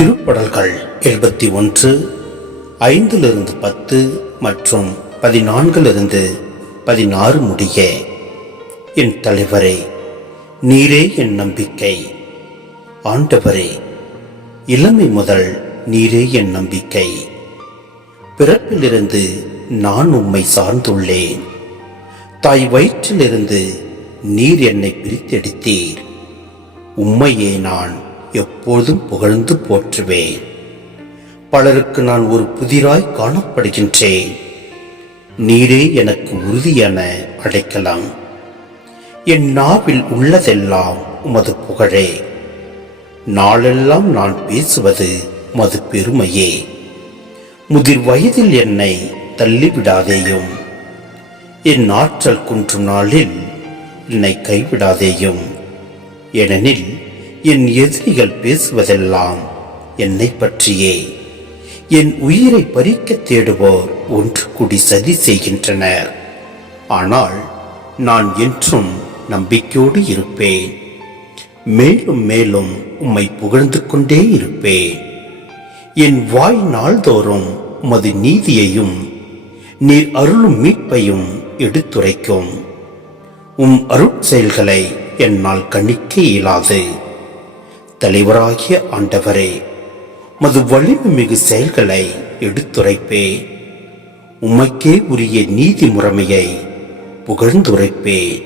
திருப்படல்கள் எழுபத்தி ஒன்று ஐந்திலிருந்து பத்து மற்றும் பதினான்கிலிருந்து பதினாறு முடிய. என் தலைவரே நீரே என் நம்பிக்கை. ஆண்டவரே இளமை முதல் நீரே என் நம்பிக்கை. பிறப்பிலிருந்து நான் உம்மை சார்ந்துள்ளேன். தாய் வயிற்றிலிருந்து நீர் என்னை பிரித்தெடுத்தீர். உம்மையே நான் எப்பொழுதும் புகழ்ந்து போற்றுவேன். பலருக்கு நான் ஒரு புதிராய் காணப்படுகின்றேன். நீரே எனக்கு உறுதியென அடைக்கலாம் என் நாவில் உள்ளதெல்லாம் உமது புகழே. நாளெல்லாம் நான் பேசுவது உமது பெருமையே. முதிர் வயதில் என்னை தள்ளிவிடாதேயும். என் ஆற்றல் குன்றும் நாளில் என்னை கைவிடாதேயும். ஏனெனில் என் எதிரிகள் பேசுவதெல்லாம் என்னை பற்றியே. என் உயிரை பறிக்கத் தேடுவோர் ஒன்று கூடி சதி செய்கின்றனர். ஆனால் நான் என்றும் நம்பிக்கையோடு இருப்பேன். மேலும் மேலும் உம்மை புகழ்ந்து கொண்டே இருப்பேன். என் வாய் நாள்தோறும் உமது நீதியையும் நீர் அருளும் மீட்பையும் எடுத்துரைக்கும். உம் அருட்செயல்களை என்னால் கணிக்க இயலாது. தலைவராகிய ஆண்டவரே மது வலிமை மிகு செயல்களை எடுத்துரைப்பே. உமக்கே உரிய நீதி முறைமையை புகழ்ந்துரைப்பே.